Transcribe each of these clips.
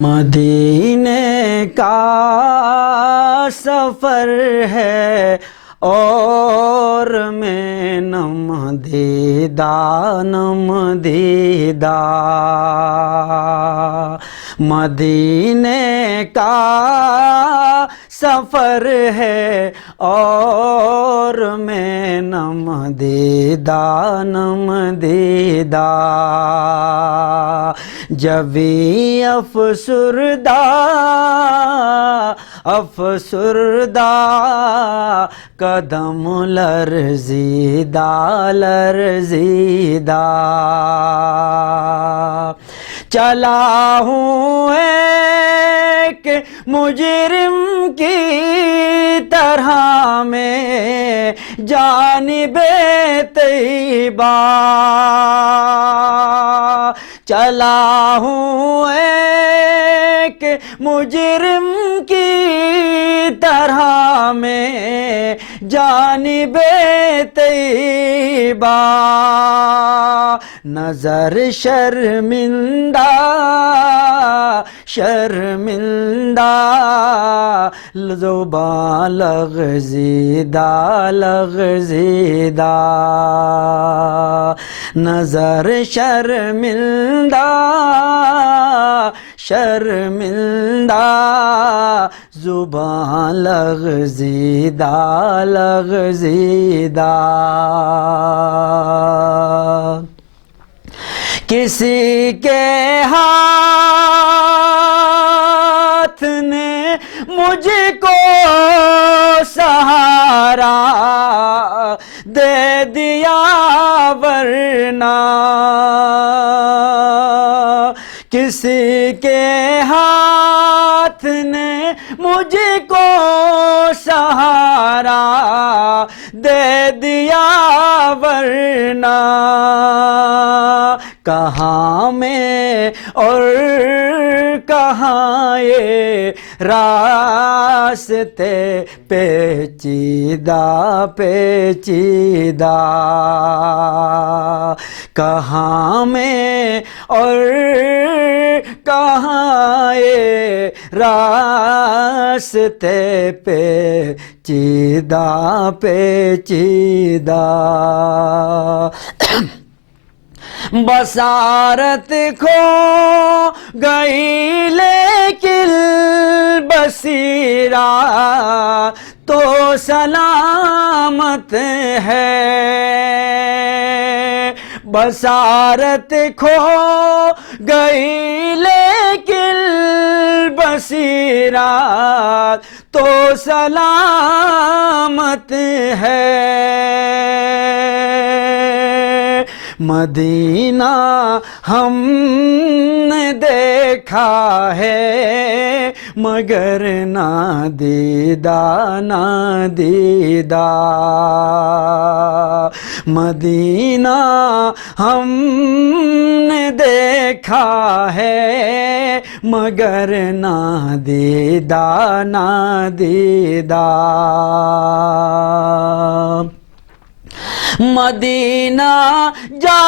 مدینے کا سفر ہے اور میں نم دیدہ مدینے کا سفر ہے اور میں نم دیدہ جبھی افسردہ قدم لرزیدہ چلا ہوں ایک مجرم کی طرح میں جانب طیبہ چلا ہوں ایک مجرم کی طرح میں جانب طیبہ نظر شرمندہ زبان لغزیدہ نظر شرمندہ زبان لغزیدہ کسی کے ہاتھ نے مجھ کو سہارا دے دیا ورنہ کسی کے ہاتھ نے مجھ کو سہارا دے دیا ورنہ کہاں میں اور کہاں یہ راستے پیچیدہ کہاں میں اور کہاں یہ راستے پیچیدہ بصارت کھو گئی لیکن بصیرت تو سلامت ہے بصارت کھو گئی لیکن بصیرت تو سلامت ہے مدینہ ہم نے دیکھا ہے مگر نادیدہ مدینہ ہم نے دیکھا ہے مگر نادیدہ مدینہ جا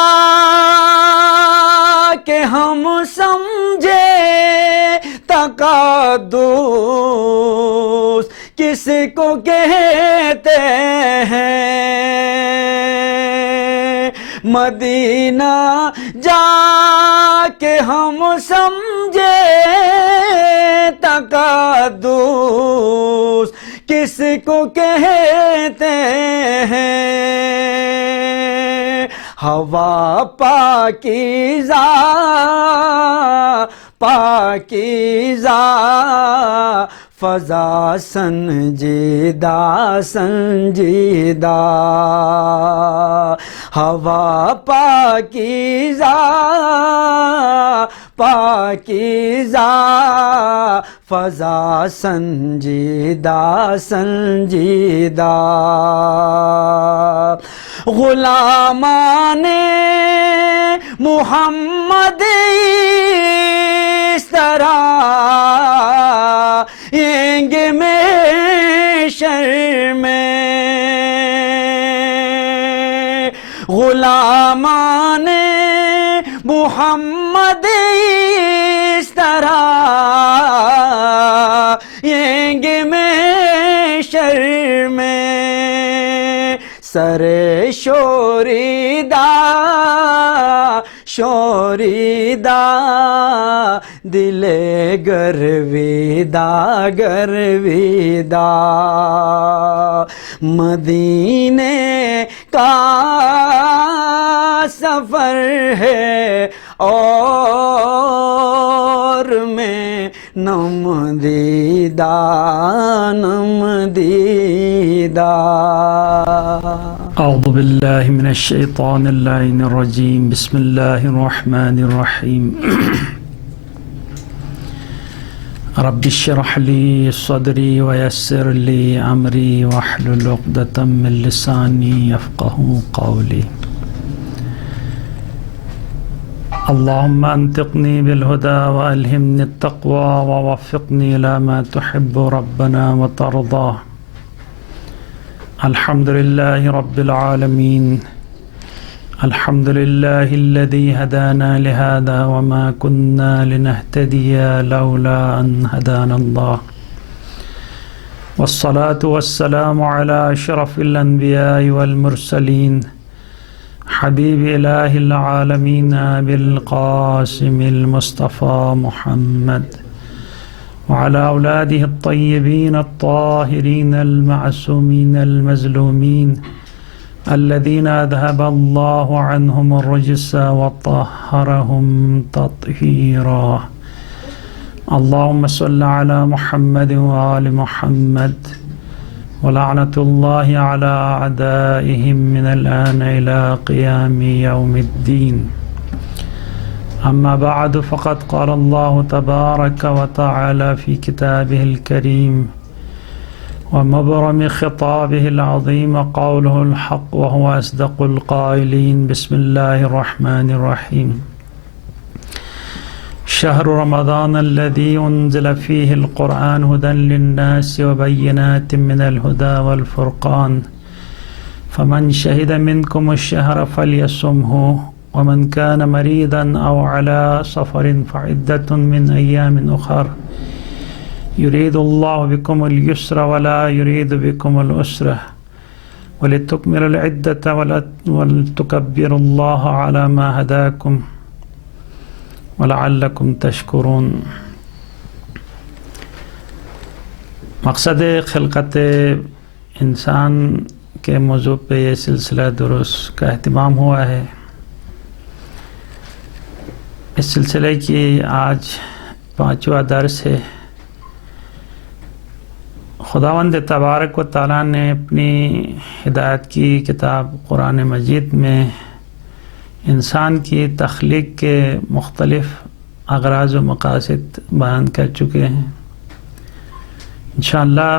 کے ہم سمجھے تقدس کس کو کہتے ہیں مدینہ جا کے ہم سمجھے تقدس کس کو کہتے ہیں ہوا پاکیزہ فضا سنجیدہ ہوا پاکیزہ فضا سنجیدہ غلامان محمد اس طرح آئیں گے محشر میں غلامان محمد اس طرح سر شوریدہ شوریدہ دل گرویدہ گرویدہ مدینے کا سفر ہے اور میں نم دیدہ اعوذ باللہ من الشیطان اللعین الرجیم بسم اللہ الرحمن الرحیم رب اشرح لی صدری ویسر لی امری واحلل عقدۃ من لسانی یفقہوا قولی اللہم انطقنی بالہدی والہمنی التقوی ووفقنی الی ما تحب ربنا وترضی الحمد للہ رب العالمین الحمد للہ الذی هدانا لهذا وما كنا لنهتدی لولا ان هدانا اللہ والصلاة والسلام على اشرف الانبیاء والمرسلین حبیب الہ العالمین بالقاسم المصطفى محمد وعلى أولاده الطيبين الطاهرين المعصومين المظلومين الذين أذهب الله عنهم الرجس وطهرهم تطهيرا اللهم صل على محمد وآل محمد ولعنة الله على أعدائهم من الآن إلى قيام يوم الدين أما بعد فقد قال الله تبارك وتعالى في كتابه الكريم ومبرم خطابه العظيم قوله الحق وهو أصدق القائلين بسم الله الرحمن الرحيم شهر رمضان الذي أنزل فيه القرآن هدى للناس وبينات من الهدى والفرقان فمن شهد منكم الشهر فليصمه ومن كان مريضا أو على سفر فعدة من أيام أخر يريد الله بكم اليسر ولا يريد بكم العسر ولتكملوا العدة ولتكبروا الله على ما هداكم ولعلكم تشكرون. مقصد خلقت انسان کے موضوع پہ یہ سلسلہ دروس کا اہتمام ہوا ہے. اس سلسلے کی آج 5واں درس ہے. خداوند تبارک و تعالیٰ نے اپنی ہدایت کی کتاب قرآن مجید میں انسان کی تخلیق کے مختلف اغراض و مقاصد بیان کر چکے ہیں. انشاءاللہ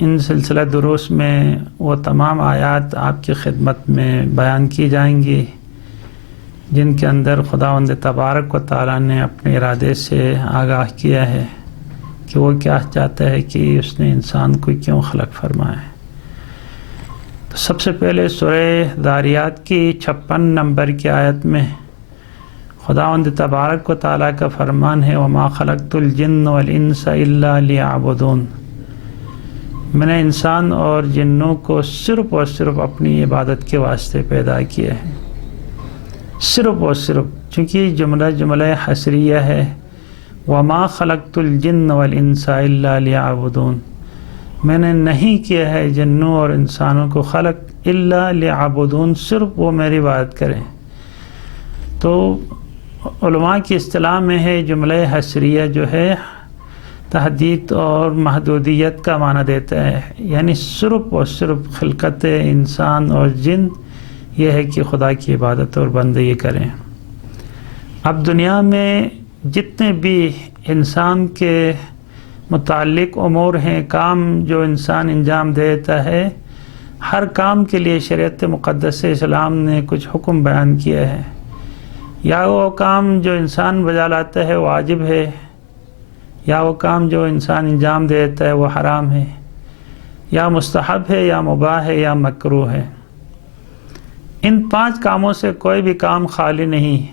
ان سلسلہ دروس میں وہ تمام آیات آپ کی خدمت میں بیان کی جائیں گی جن کے اندر خداوند تبارک و تعالیٰ نے اپنے ارادے سے آگاہ کیا ہے کہ وہ کیا چاہتا ہے کہ اس نے انسان کو کیوں خلق فرمایا ہے. تو سب سے پہلے سورہ ذاریات کی 56 نمبر کی آیت میں خداوند تبارک و تعالیٰ کا فرمان ہے وَمَا خَلَقْتُ الْجِنَّ وَالْإِنسَ إِلَّا لِيَعْبُدُونَ. میں نے انسان اور جنوں کو صرف اور صرف اپنی عبادت کے واسطے پیدا کیا ہے. صرف اور صرف، چونکہ جملہ حصریہ ہے. وَمَا خَلَقْتُ الْجِنَّ وَالْإِنسَ إِلَّا لِيَعْبُدُونَ. میں نے نہیں کیا ہے جنوں اور انسانوں کو خلق إِلَّا لِيَعْبُدُونَ، صرف وہ میری عبادت کریں. تو علماء کی اصطلاح میں ہے جملہ حصریہ جو ہے تحدید اور محدودیت کا معنی دیتا ہے، یعنی صرف اور صرف خلقت انسان اور جن یہ ہے کہ خدا کی عبادت اور بندگی کریں. اب دنیا میں جتنے بھی انسان کے متعلق امور ہیں، کام جو انسان انجام دیتا ہے، ہر کام کے لیے شریعت مقدس اسلام نے کچھ حکم بیان کیا ہے. یا وہ کام جو انسان بجا لاتا ہے واجب ہے، یا وہ کام جو انسان انجام دیتا ہے وہ حرام ہے، یا مستحب ہے، یا مباح ہے، یا مکروہ ہے. ان 5 کاموں سے کوئی بھی کام خالی نہیں.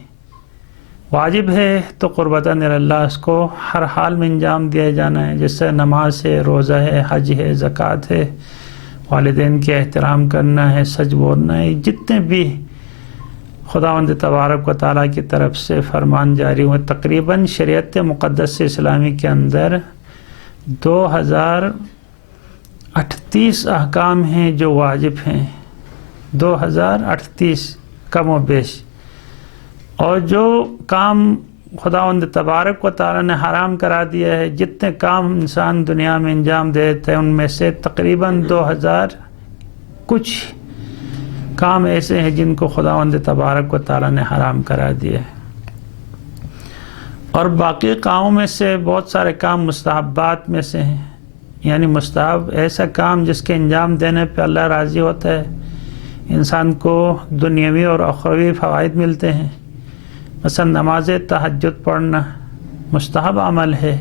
واجب ہے تو قربتاً اللہ اس کو ہر حال میں انجام دیا جانا ہے، جیسے نماز ہے، روزہ ہے، حج ہے، زکوٰۃ ہے، والدین کے احترام کرنا ہے، سچ بولنا ہے، جتنے بھی خداوند تبارک و تعالیٰ کی طرف سے فرمان جاری ہوئے، تقریباً شریعت مقدس اسلامی کے اندر 2038 احکام ہیں جو واجب ہیں، 2038 کم و بیش، اور جو کام خداوند تبارک و تعالیٰ نے حرام کرا دیا ہے، جتنے کام انسان دنیا میں انجام دیتے ہیں ان میں سے تقریباً 2000 کچھ کام ایسے ہیں جن کو خداوند تبارک و تعالیٰ نے حرام کرا دیا ہے، اور باقی کاموں میں سے بہت سارے کام مستحبات میں سے ہیں، یعنی مستحب ایسا کام جس کے انجام دینے پہ اللہ راضی ہوتا ہے، انسان کو دنیاوی اور اخروی فوائد ملتے ہیں۔ مثلا نماز تہجد پڑھنا مستحب عمل ہے،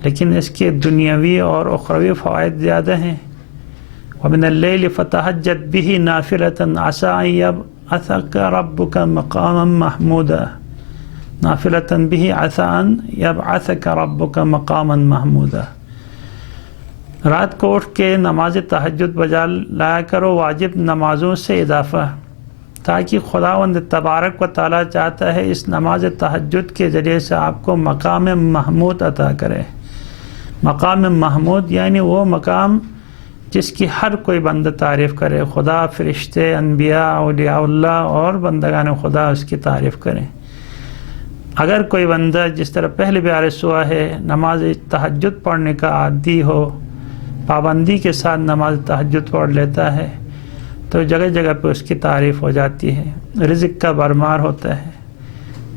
لیکن اس کے دنیاوی اور اخروی فوائد زیادہ ہیں۔ وَمِنَ اللَّيْلِ فَتَهَجَّدْ بِهِ نَافِلَةً عَسَىٰ أَن يَبْعَثَكَ رَبُّكَ مَقَامًا مَحْمُودًا نَافِلَةً بِهِ عَسَىٰ أَن يَبْعَثَكَ رَبُّكَ مَقَامًا مَحْمُودًا، رات کو اٹھ کے نماز تہجد بجا لایا کرو، واجب نمازوں سے اضافہ، تاکہ خداوند تبارک و تعالیٰ چاہتا ہے اس نماز تہجد کے ذریعے سے آپ کو مقام محمود عطا کرے۔ مقام محمود یعنی وہ مقام جس کی ہر کوئی بندہ تعریف کرے، خدا، فرشتے، انبیاء، اولیاء اللہ اور بندگان خدا اس کی تعریف کریں۔ اگر کوئی بندہ جس طرح پہلے بھی عرض ہوا ہے نماز تہجد پڑھنے کا عادی ہو، پابندی کے ساتھ نماز تہجد پڑھ لیتا ہے تو جگہ جگہ پہ اس کی تعریف ہو جاتی ہے، رزق کا بھرمار ہوتا ہے۔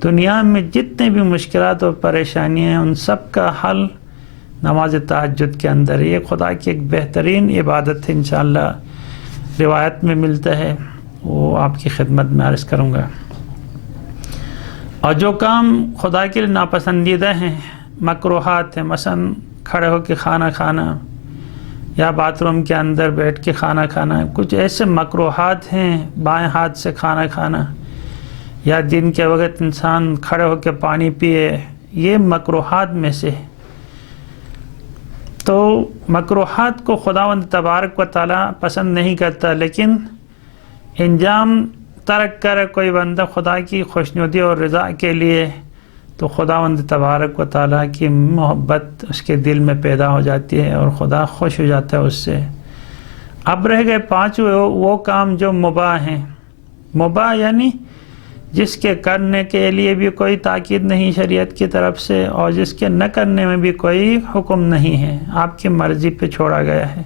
دنیا میں جتنے بھی مشکلات اور پریشانیاں ہیں ان سب کا حل نماز تہجد کے اندر، یہ خدا کی ایک بہترین عبادت ہے، انشاءاللہ روایت میں ملتا ہے، وہ آپ کی خدمت میں عرض کروں گا۔ اور جو کام خدا کے لیے ناپسندیدہ ہیں، مکروہات ہیں، مثلا کھڑے ہو کے کھانا کھانا یا باتھ روم کے اندر بیٹھ کے کھانا کھانا، کچھ ایسے مکروہات ہیں، بائیں ہاتھ سے کھانا کھانا یا دن کے وقت انسان کھڑے ہو کے پانی پیے، یہ مکروہات میں سے۔ تو مکروہات کو خداوند تبارک و تعالیٰ پسند نہیں کرتا، لیکن انجام ترک کر کوئی بندہ خدا کی خوشنودی اور رضا کے لیے، تو خداوند تبارک و تعالیٰ کی محبت اس کے دل میں پیدا ہو جاتی ہے اور خدا خوش ہو جاتا ہے اس سے۔ اب رہ گئے 5 وہ کام جو مباح ہیں۔ مباح یعنی جس کے کرنے کے لیے بھی کوئی تاکید نہیں شریعت کی طرف سے، اور جس کے نہ کرنے میں بھی کوئی حکم نہیں ہے، آپ کی مرضی پہ چھوڑا گیا ہے۔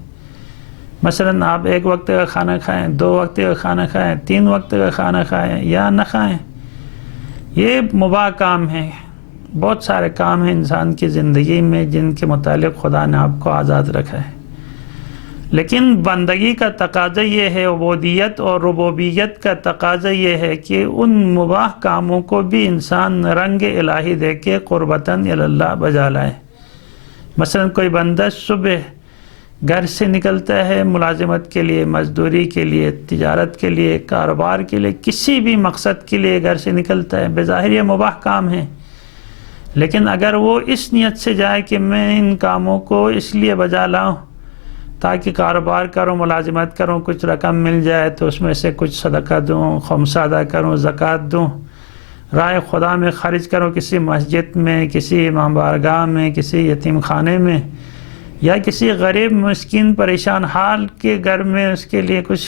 مثلا آپ 1 وقت کا کھانا کھائیں، 2 وقت کا کھانا کھائیں، 3 وقت کا کھانا کھائیں یا نہ کھائیں، یہ مباح کام ہے۔ بہت سارے کام ہیں انسان کی زندگی میں جن کے متعلق خدا نے آپ کو آزاد رکھا ہے، لیکن بندگی کا تقاضا یہ ہے، عبودیت اور ربوبیت کا تقاضا یہ ہے کہ ان مباح کاموں کو بھی انسان رنگ الہی دے کے قربتاً اللہ بجا لائے۔ مثلا کوئی بندہ صبح گھر سے نکلتا ہے ملازمت کے لیے، مزدوری کے لیے، تجارت کے لیے، کاروبار کے لیے، کسی بھی مقصد کے لیے گھر سے نکلتا ہے، بظاہر یہ مباح کام ہے، لیکن اگر وہ اس نیت سے جائے کہ میں ان کاموں کو اس لیے بجا لاؤں تاکہ کاروبار کروں، ملازمت کروں، کچھ رقم مل جائے تو اس میں سے کچھ صدقہ دوں، خمسہ ادا کروں، زکوٰۃ دوں، راہ خدا میں خرچ کروں، کسی مسجد میں، کسی امام بارگاہ میں، کسی یتیم خانے میں، یا کسی غریب مسکین پریشان حال کے گھر میں اس کے لیے کچھ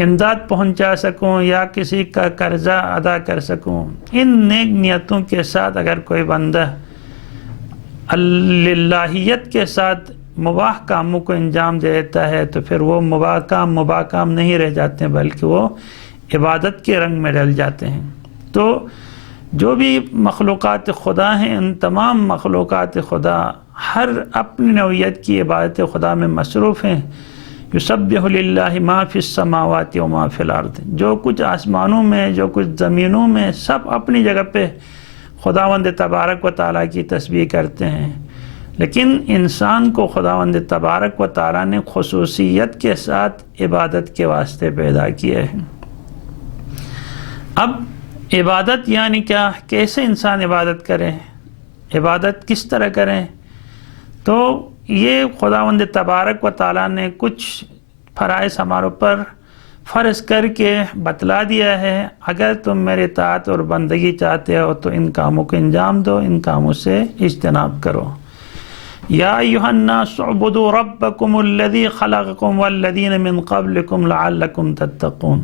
امداد پہنچا سکوں یا کسی کا قرضہ ادا کر سکوں، ان نیک نیتوں کے ساتھ اگر کوئی بندہ اللہیت کے ساتھ مباح کاموں کو انجام دیتا ہے تو پھر وہ مباح کام نہیں رہ جاتے ہیں، بلکہ وہ عبادت کے رنگ میں ڈل جاتے ہیں۔ تو جو بھی مخلوقات خدا ہیں، ان تمام مخلوقات خدا ہر اپنی نوعیت کی عبادت خدا میں مصروف ہیں۔ یسبح للہ ما فی السماوات و ما فی الارض، جو کچھ آسمانوں میں، جو کچھ زمینوں میں، سب اپنی جگہ پہ خداوند تبارک و تعالیٰ کی تسبیح کرتے ہیں، لیکن انسان کو خداوند تبارک و تعالیٰ نے خصوصیت کے ساتھ عبادت کے واسطے پیدا کیا ہے۔ اب عبادت یعنی کیا؟ کیسے انسان عبادت کرے، عبادت کس طرح کریں؟ تو یہ خداوند تبارک و تعالیٰ نے کچھ فرائض ہمارے اوپر فرض کر کے بتلا دیا ہے، اگر تم میرے اطاعت اور بندگی چاہتے ہو تو ان کاموں کو انجام دو، ان کاموں سے اجتناب کرو۔ یا ایھا الناس اعبدوا ربکم الذی خلقکم والذین من قبلکم لعلکم تتقون۔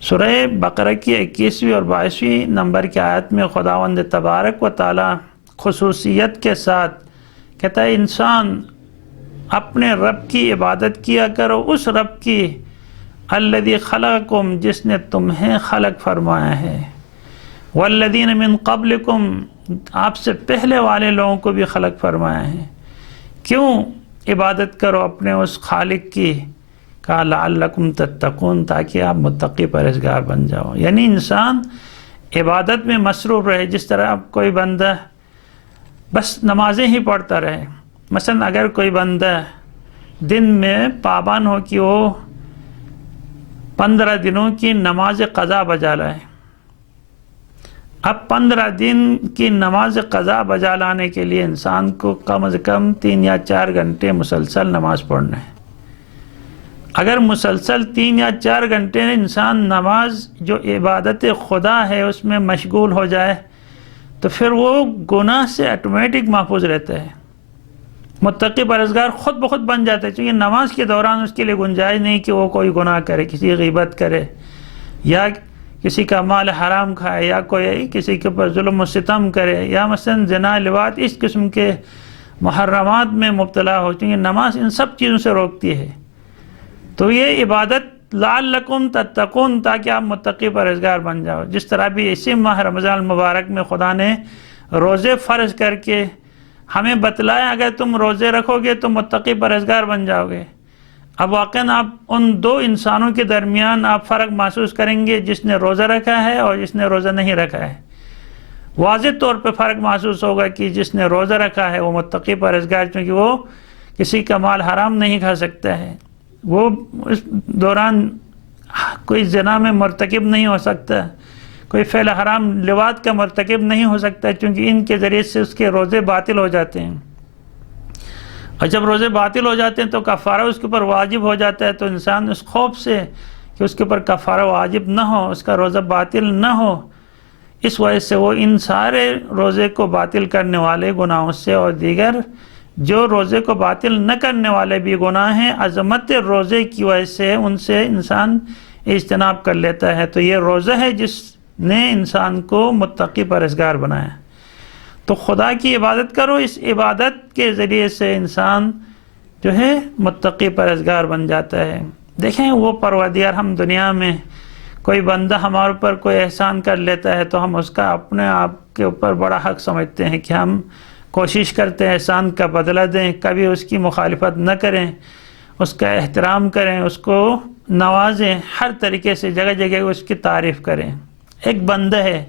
سورہ بقرہ کی 21ویں اور 22ویں نمبر کی آیت میں خداوند تبارک و تعالیٰ خصوصیت کے ساتھ کہتا ہے انسان اپنے رب کی عبادت کیا کرو، اس رب کی الذی خلقکم جس نے تمہیں خلق فرمایا ہے، والذین من قبلکم آپ سے پہلے والے لوگوں کو بھی خلق فرمایا ہے۔ کیوں عبادت کرو اپنے اس خالق کی؟ کہا لعلکم تتقون، تاکہ آپ متقی پرہیزگار بن جاؤ۔ یعنی انسان عبادت میں مصروف رہے، جس طرح اب کوئی بندہ بس نمازیں ہی پڑھتا رہے۔ مثلا اگر کوئی بندہ دن میں پابند ہو کہ وہ 15 دنوں کی نماز قضا بجا لائے، اب 15 دن کی نماز قضا بجا لانے کے لیے انسان کو کم از کم 3 یا 4 گھنٹے مسلسل نماز پڑھنا ہے۔ اگر مسلسل 3 یا 4 گھنٹے انسان نماز جو عبادت خدا ہے اس میں مشغول ہو جائے تو پھر وہ گناہ سے آٹومیٹک محفوظ رہتا ہے، متقی پرہیزگار خود بخود بن جاتا ہے، چونکہ نماز کے دوران اس کے لیے گنجائش نہیں کہ وہ کوئی گناہ کرے، کسی غیبت کرے یا کسی کا مال حرام کھائے یا کوئی کسی کے اوپر ظلم و ستم کرے یا مثلا زنا لواط اس قسم کے محرمات میں مبتلا ہو، چونکہ نماز ان سب چیزوں سے روکتی ہے۔ تو یہ عبادت لعلکم تتقون، تاکہ آپ متقی پرہیزگار بن جاؤ۔ جس طرح بھی اسی ماہ رمضان المبارک میں خدا نے روزے فرض کر کے ہمیں بتلایا اگر تم روزے رکھو گے تو متقی پرہیزگار بن جاؤ گے۔ اب واقعاً آپ ان دو انسانوں کے درمیان آپ فرق محسوس کریں گے، جس نے روزہ رکھا ہے اور جس نے روزہ نہیں رکھا ہے۔ واضح طور پہ فرق محسوس ہوگا کہ جس نے روزہ رکھا ہے وہ متقی پرہیزگار، کیونکہ وہ کسی کا مال حرام نہیں کھا سکتا ہے، وہ اس دوران کوئی زنا میں مرتکب نہیں ہو سکتا، کوئی فعل حرام لواط کا مرتکب نہیں ہو سکتا، چونکہ ان کے ذریعے سے اس کے روزے باطل ہو جاتے ہیں، اور جب روزے باطل ہو جاتے ہیں تو کفارہ اس کے اوپر واجب ہو جاتا ہے۔ تو انسان اس خوف سے کہ اس کے اوپر کفارہ واجب نہ ہو، اس کا روزہ باطل نہ ہو، اس وجہ سے وہ ان سارے روزے کو باطل کرنے والے گناہوں سے اور دیگر جو روزے کو باطل نہ کرنے والے بھی گناہ ہیں، عظمت روزے کی وجہ سے ان سے انسان اجتناب کر لیتا ہے۔ تو یہ روزہ ہے جس نے انسان کو متقی پرہیزگار بنایا۔ تو خدا کی عبادت کرو، اس عبادت کے ذریعے سے انسان جو ہے متقی پرہیزگار بن جاتا ہے۔ دیکھیں وہ پروردگار، ہم دنیا میں کوئی بندہ ہمارے اوپر کوئی احسان کر لیتا ہے تو ہم اس کا اپنے آپ کے اوپر بڑا حق سمجھتے ہیں کہ ہم کوشش کرتے ہیں احسان کا بدلہ دیں، کبھی اس کی مخالفت نہ کریں، اس کا احترام کریں، اس کو نوازیں، ہر طریقے سے جگہ جگہ اس کی تعریف کریں۔ ایک بندہ ہے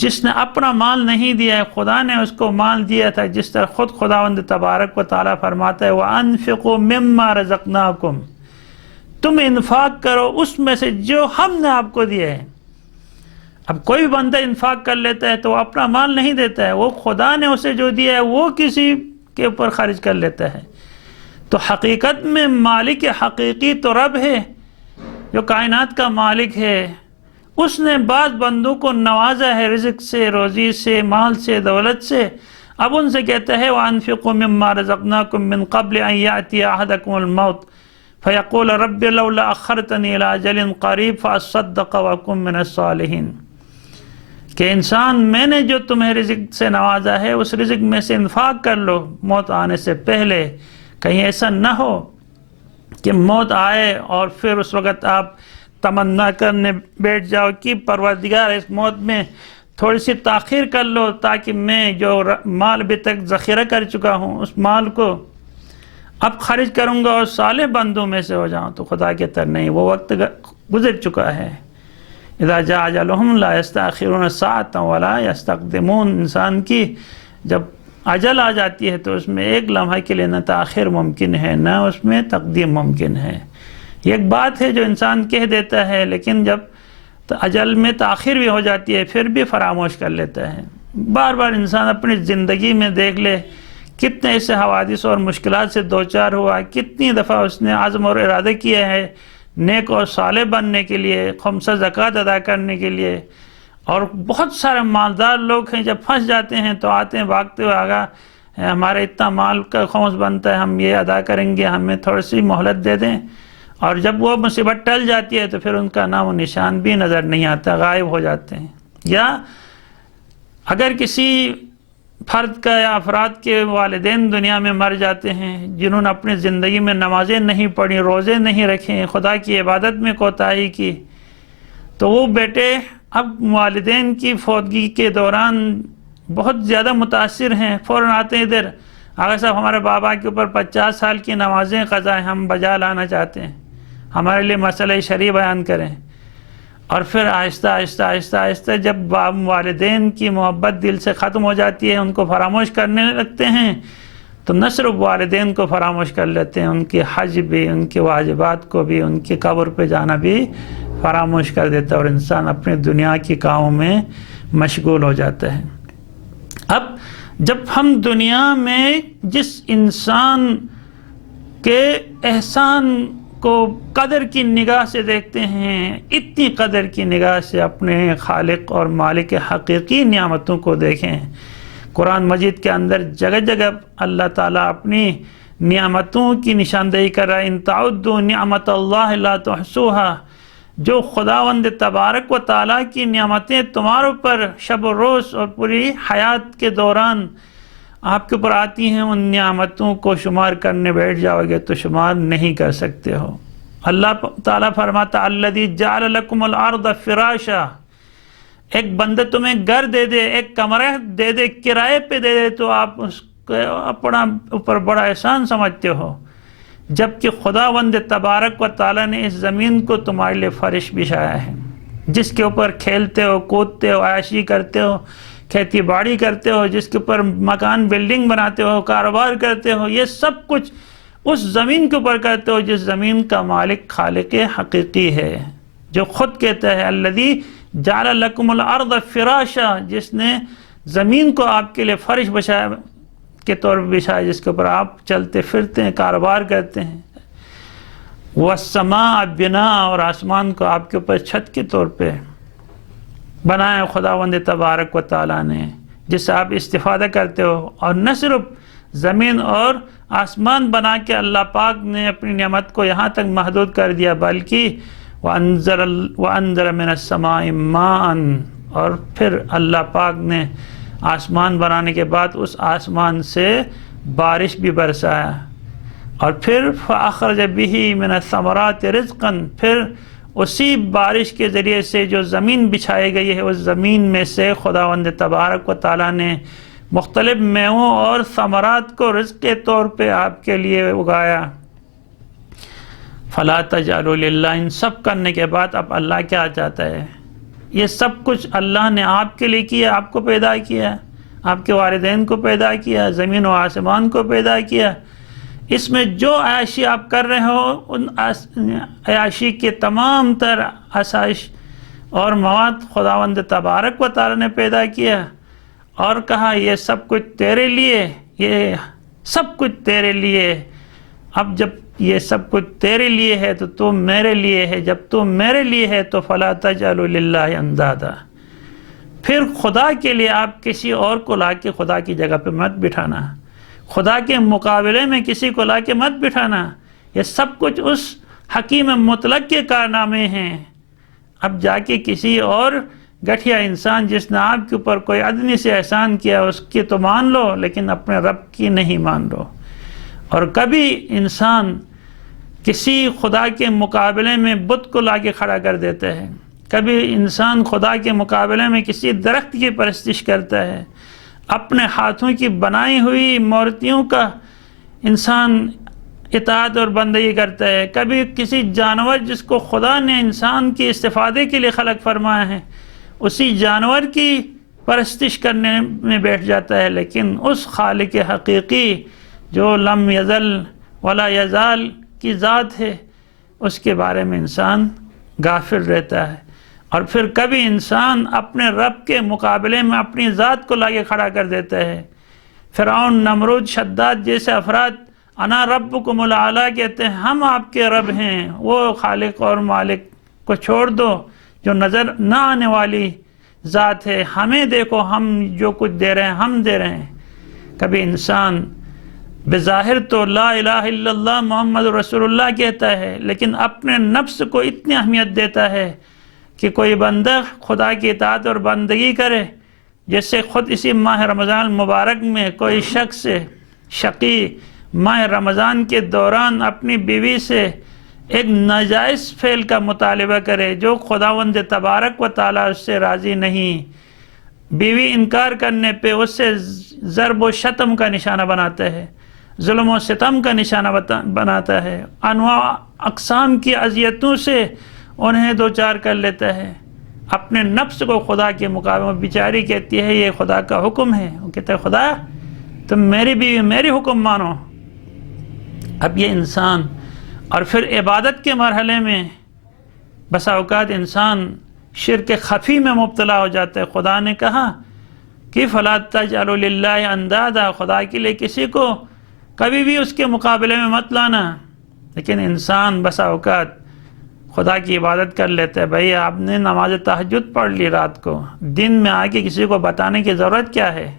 جس نے اپنا مال نہیں دیا ہے، خدا نے اس کو مال دیا تھا، جس طرح خود خداوند تبارک و تعالیٰ فرماتا ہے وَأَنفِقُوا مِمَّا رَزَقْنَاكُمْ، تم انفاق کرو اس میں سے جو ہم نے آپ کو دیا ہے۔ اب کوئی بھی بندہ انفاق کر لیتا ہے تو وہ اپنا مال نہیں دیتا ہے، وہ خدا نے اسے جو دیا ہے وہ کسی کے اوپر خرچ کر لیتا ہے۔ تو حقیقت میں مالک حقیقی تو رب ہے جو کائنات کا مالک ہے، اس نے بعض بندوں کو نوازا ہے رزق سے، روزی سے، مال سے، دولت سے، اب ان سے کہتا ہے وَأَنفِقُوا مِمَّا رَزَقْنَاكُم مِّن قَبْلِ أَن يَأْتِيَ أَحَدَكُمُ الْمَوْتُ فَيَقُولَ رَبِّ لَوْلَا أَخَّرْتَنِي إِلَىٰ أَجَلٍ قَرِيبٍ فَأَصَّدَّقَ وَأَكُن مِّنَ الصَّالِحِينَ، کہ انسان میں نے جو تمہیں رزق سے نوازا ہے اس رزق میں سے انفاق کر لو موت آنے سے پہلے، کہیں ایسا نہ ہو کہ موت آئے اور پھر اس وقت آپ تمنا کرنے بیٹھ جاؤ کہ پروردگار اس موت میں تھوڑی سی تاخیر کر لو تاکہ میں جو مال ابھی تک ذخیرہ کر چکا ہوں اس مال کو اب خرچ کروں گا اور صالح بندوں میں سے ہو جاؤں۔ تو خدا کہتا نہیں، وہ وقت گزر چکا ہے۔ اذا جاء اجلهم لا يستأخرون ساعة ولا يستقدمون، انسان کی جب اجل آ جاتی ہے تو اس میں ایک لمحہ کے لیے نہ تاخیر ممکن ہے نہ اس میں تقدیم ممکن ہے۔ یہ ایک بات ہے جو انسان کہہ دیتا ہے، لیکن جب اجل میں تاخیر بھی ہو جاتی ہے پھر بھی فراموش کر لیتا ہے۔ بار بار انسان اپنی زندگی میں دیکھ لے کتنے ایسے حوادث اور مشکلات سے دوچار ہوا، کتنی دفعہ اس نے عزم اور ارادہ کیا ہے نیک اور صالح بننے کے لیے، خمسہ زکوٰۃ ادا کرنے کے لیے، اور بہت سارے مالدار لوگ ہیں جب پھنس جاتے ہیں تو آتے ہیں بھاگتے ہوئے، آگا ہمارا اتنا مال کا خمس بنتا ہے، ہم یہ ادا کریں گے، ہمیں تھوڑی سی مہلت دے دیں، اور جب وہ مصیبت ٹل جاتی ہے تو پھر ان کا نام و نشان بھی نظر نہیں آتا، غائب ہو جاتے ہیں۔ یا اگر کسی فرد کا یا افراد کے والدین دنیا میں مر جاتے ہیں جنہوں نے اپنی زندگی میں نمازیں نہیں پڑھی، روزے نہیں رکھے، خدا کی عبادت میں کوتاہی کی، تو وہ بیٹے اب والدین کی فوتگی کے دوران بہت زیادہ متاثر ہیں، فوراً آتے ہیں ادھر، آقا صاحب ہمارے بابا کے اوپر 50 سال کی نمازیں قضا ہیں، ہم بجا لانا چاہتے ہیں، ہمارے لیے مسئلہ شرعی بیان کریں۔ اور پھر آہستہ آہستہ آہستہ آہستہ جب والدین کی محبت دل سے ختم ہو جاتی ہے، ان کو فراموش کرنے لگتے ہیں، تو نہ صرف والدین کو فراموش کر لیتے ہیں، ان کے حج بھی، ان کے واجبات کو بھی، ان کی قبر پہ جانا بھی فراموش کر دیتا ہے، اور انسان اپنے دنیا کی کاموں میں مشغول ہو جاتا ہے۔ اب جب ہم دنیا میں جس انسان کے احسان کو قدر کی نگاہ سے دیکھتے ہیں، اتنی قدر کی نگاہ سے اپنے خالق اور مالک حقیقی نعمتوں کو دیکھیں۔ قرآن مجید کے اندر جگہ جگہ اللہ تعالیٰ اپنی نعمتوں کی نشاندہی کر رہا ہے، ان تعدوا نعمت اللہ لا تحصوها، جو خداوند تبارک و تعالیٰ کی نعمتیں تمہارے اوپر شب و روز اور پوری حیات کے دوران آپ کے اوپر آتی ہیں، ان نعمتوں کو شمار کرنے بیٹھ جاؤ گے تو شمار نہیں کر سکتے ہو۔ اللہ تعالیٰ فرماتا الذی جعل لکم الارض فراشا، ایک بندہ تمہیں گھر دے دے، ایک کمرہ دے دے، کرائے پہ دے دے تو آپ اس کو اپنا اوپر بڑا احسان سمجھتے ہو، جبکہ خداوند تبارک و تعالیٰ نے اس زمین کو تمہارے لیے فرش بچھایا ہے، جس کے اوپر کھیلتے ہو، کودتے ہو، عیاشی کرتے ہو، کھیتی باڑی کرتے ہو، جس کے اوپر مکان بلڈنگ بناتے ہو، کاروبار کرتے ہو، یہ سب کچھ اس زمین کے اوپر کرتے ہو جس زمین کا مالک خالق حقیقی ہے، جو خود کہتا ہے الذی جعل لکم الارض فراشا، جس نے زمین کو آپ کے لیے فرش بچھایا کے طور پر بچھایا، جس کے اوپر آپ چلتے پھرتے ہیں، کاروبار کرتے ہیں، والسماء بناء، اور آسمان کو آپ کے اوپر چھت کے طور پہ بنایا خداوند تبارک و تعالیٰ نے، جس سے آپ استفادہ کرتے ہو۔ اور نہ صرف زمین اور آسمان بنا کے اللہ پاک نے اپنی نعمت کو یہاں تک محدود کر دیا، بلکہ وَأَنزَلَ مِنَ السَّمَاءِ مَاءً، اور پھر اللہ پاک نے آسمان بنانے کے بعد اس آسمان سے بارش بھی برسایا، اور پھر فَأَخْرَجَ بِهِ مِنَ الثَّمَرَاتِ رِزْقًا، پھر اسی بارش کے ذریعے سے جو زمین بچھائی گئی ہے، اس زمین میں سے خداوند تبارک و تعالیٰ نے مختلف میووں اور ثمرات کو رزق کے طور پہ آپ کے لیے اگایا۔ فَلَا تَجْعَلُوا لِلَّهِ، ان سب کرنے کے بعد اب اللہ کیا چاہتا ہے؟ یہ سب کچھ اللہ نے آپ کے لیے کیا، آپ کو پیدا کیا، آپ کے والدین کو پیدا کیا، زمین و آسمان کو پیدا کیا، اس میں جو عیاشی آپ کر رہے ہو ان عیاشی کے تمام تر آسائش اور مواد خداوند تبارک و تعالیٰ نے پیدا کیا، اور کہا یہ سب کچھ تیرے لیے، یہ سب کچھ تیرے لیے۔ اب جب یہ سب کچھ تیرے لیے ہے تو تم میرے لیے ہے، جب تم میرے لیے ہے تو فَلَا تَجْعَلُوا لِلَّهِ اندادا، پھر خدا کے لیے آپ کسی اور کو لا کے خدا کی جگہ پہ مت بٹھانا، خدا کے مقابلے میں کسی کو لا کے مت بٹھانا، یہ سب کچھ اس حکیم مطلق کے کارنامے ہیں۔ اب جا کے کسی اور گٹھیا انسان جس نے آپ کے اوپر کوئی ادنی سے احسان کیا اس کی تو مان لو، لیکن اپنے رب کی نہیں مان لو۔ اور کبھی انسان کسی خدا کے مقابلے میں بت کو لا کے کھڑا کر دیتا ہے، کبھی انسان خدا کے مقابلے میں کسی درخت کی پرستش کرتا ہے، اپنے ہاتھوں کی بنائی ہوئی مورتیوں کا انسان اطاعت اور بندگی کرتا ہے، کبھی کسی جانور جس کو خدا نے انسان کے استفادے کے لیے خلق فرمایا ہے اسی جانور کی پرستش کرنے میں بیٹھ جاتا ہے، لیکن اس خالق حقیقی جو لم یزل ولا یزال کی ذات ہے اس کے بارے میں انسان غافل رہتا ہے۔ اور پھر کبھی انسان اپنے رب کے مقابلے میں اپنی ذات کو لا کے کھڑا کر دیتا ہے، فرعون، نمرود، شداد جیسے افراد انا ربکم الاعلی کہتے ہیں، ہم آپ کے رب ہیں، وہ خالق اور مالک کو چھوڑ دو جو نظر نہ آنے والی ذات ہے، ہمیں دیکھو، ہم جو کچھ دے رہے ہیں ہم دے رہے ہیں۔ کبھی انسان بظاہر تو لا الہ الا اللہ محمد رسول اللہ کہتا ہے، لیکن اپنے نفس کو اتنی اہمیت دیتا ہے کہ کوئی بندہ خدا کی اطاعت اور بندگی کرے، جیسے خود اسی ماہ رمضان المبارک میں کوئی شخص شقی ماہ رمضان کے دوران اپنی بیوی سے ایک ناجائز فعل کا مطالبہ کرے جو خداوند تبارک و تعالیٰ اس سے راضی نہیں، بیوی انکار کرنے پہ اس سے ضرب و شتم کا نشانہ بناتا ہے، ظلم و ستم کا نشانہ بناتا ہے، انواع اقسام کی اذیتوں سے انہیں دوچار کر لیتا ہے، اپنے نفس کو خدا کے مقابلے میں بیچاری کہتی ہے یہ خدا کا حکم ہے، وہ کہتا ہے خدا تم میری بیوی میری حکم مانو۔ اب یہ انسان، اور پھر عبادت کے مرحلے میں بسا اوقات انسان شرک خفی میں مبتلا ہو جاتا ہے۔ خدا نے کہا کہ فَلَا تَجْعَلُوا لِلَّهِ اندادا، خدا کے لیے کسی کو کبھی بھی اس کے مقابلے میں مت لانا، لیکن انسان بسا اوقات خدا کی عبادت کر لیتا ہے۔ بھائی آپ نے نماز تہجد پڑھ لی رات کو، دن میں آ کے کسی کو بتانے کی ضرورت کیا ہے؟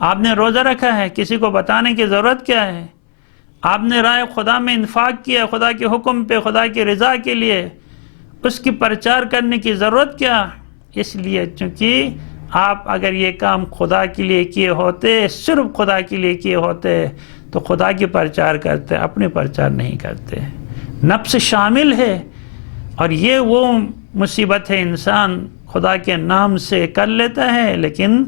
آپ نے روزہ رکھا ہے، کسی کو بتانے کی ضرورت کیا ہے؟ آپ نے راہ خدا میں انفاق کیا خدا کے حکم پہ، خدا کی رضا کے لیے، اس کی پرچار کرنے کی ضرورت کیا؟ اس لیے چونکہ آپ اگر یہ کام خدا کے لیے کیے ہوتے، صرف خدا کے لیے کیے ہوتے تو خدا کی پرچار کرتے، اپنی پرچار نہیں کرتے۔ نفس شامل ہے، اور یہ وہ مصیبت ہے انسان خدا کے نام سے کر لیتا ہے، لیکن